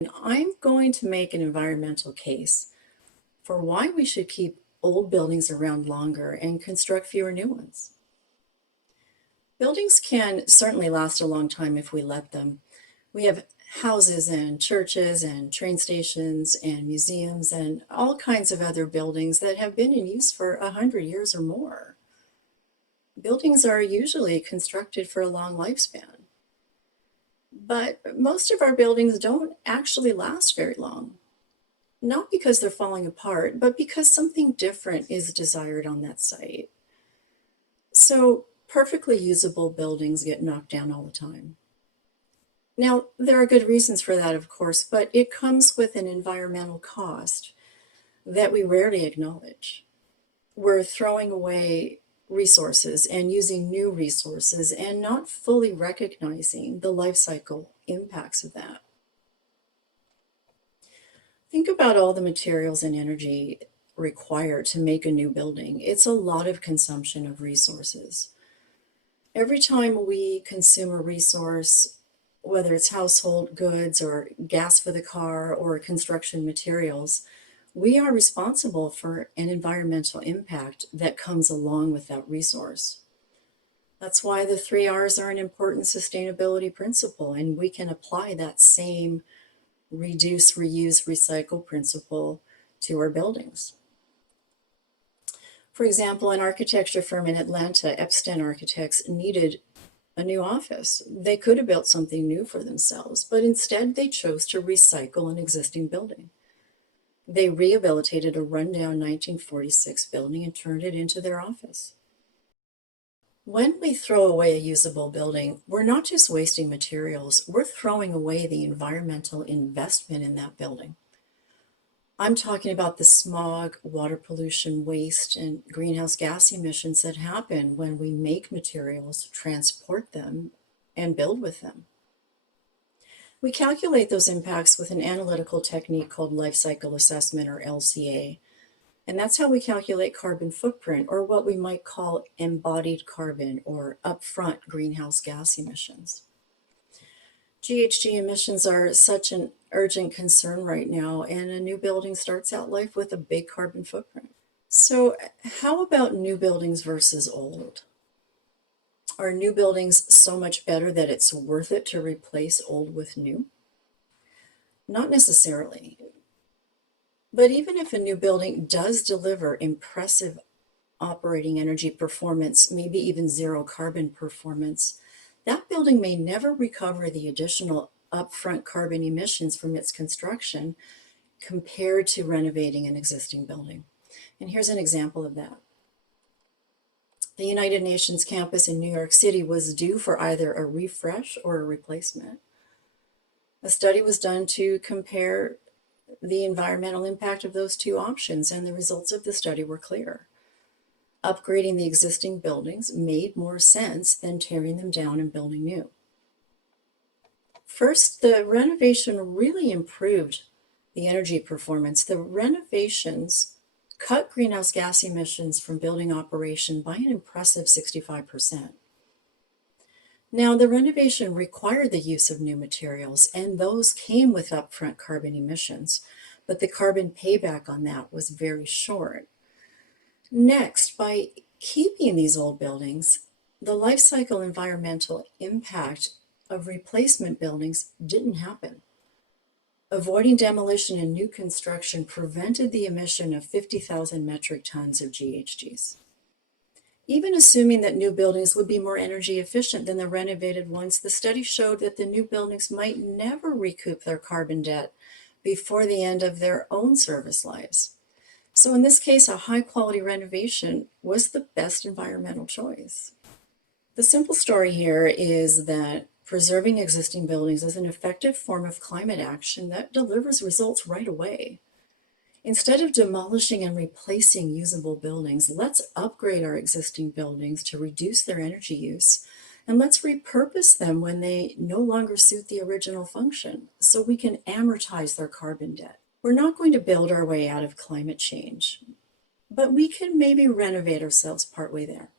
I'm going to make an environmental case for why we should keep old buildings around longer and construct fewer new ones. Buildings can certainly last a long time if we let them. We have houses and churches and train stations and museums and all kinds of other buildings that have been in use for 100 years or more. Buildings are usually constructed for a long lifespan. But most of our buildings don't actually last very long. Not because they're falling apart, but because something different is desired on that site. So perfectly usable buildings get knocked down all the time. Now, there are good reasons for that, of course, but it comes with an environmental cost that we rarely acknowledge. We're throwing away resources and using new resources and not fully recognizing the life cycle impacts of that. Think about all the materials and energy required to make a new building. It's a lot of consumption of resources. Every time we consume a resource, whether it's household goods or gas for the car or construction materials, we are responsible for an environmental impact that comes along with that resource. That's why the 3 Rs are an important sustainability principle, and we can apply that same reduce, reuse, recycle principle to our buildings. For example, an architecture firm in Atlanta, Epstein Architects, needed a new office. They could have built something new for themselves, but instead they chose to recycle an existing building. They rehabilitated a rundown 1946 building and turned it into their office. When we throw away a usable building, we're not just wasting materials, we're throwing away the environmental investment in that building. I'm talking about the smog, water pollution, waste, and greenhouse gas emissions that happen when we make materials, transport them, and build with them. We calculate those impacts with an analytical technique called life cycle assessment, or LCA. And that's how we calculate carbon footprint, or what we might call embodied carbon or upfront greenhouse gas emissions. GHG emissions are such an urgent concern right now, and a new building starts out life with a big carbon footprint. So how about new buildings versus old? Are new buildings so much better that it's worth it to replace old with new? Not necessarily. But even if a new building does deliver impressive operating energy performance, maybe even zero carbon performance, that building may never recover the additional upfront carbon emissions from its construction compared to renovating an existing building. And here's an example of that. The United Nations campus in New York City was due for either a refresh or a replacement. A study was done to compare the environmental impact of those two options, and the results of the study were clear. Upgrading the existing buildings made more sense than tearing them down and building new. First, the renovation really improved the energy performance. The renovations cut greenhouse gas emissions from building operation by an impressive 65%. Now, the renovation required the use of new materials, and those came with upfront carbon emissions, but the carbon payback on that was very short. Next, by keeping these old buildings, the life cycle environmental impact of replacement buildings didn't happen. Avoiding demolition and new construction prevented the emission of 50,000 metric tons of GHGs. Even assuming that new buildings would be more energy efficient than the renovated ones, the study showed that the new buildings might never recoup their carbon debt before the end of their own service lives. So in this case, a high-quality renovation was the best environmental choice. The simple story here is that preserving existing buildings is an effective form of climate action that delivers results right away. Instead of demolishing and replacing usable buildings, let's upgrade our existing buildings to reduce their energy use, and let's repurpose them when they no longer suit the original function, so we can amortize their carbon debt. We're not going to build our way out of climate change, but we can maybe renovate ourselves partway there.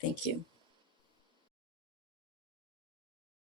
Thank you.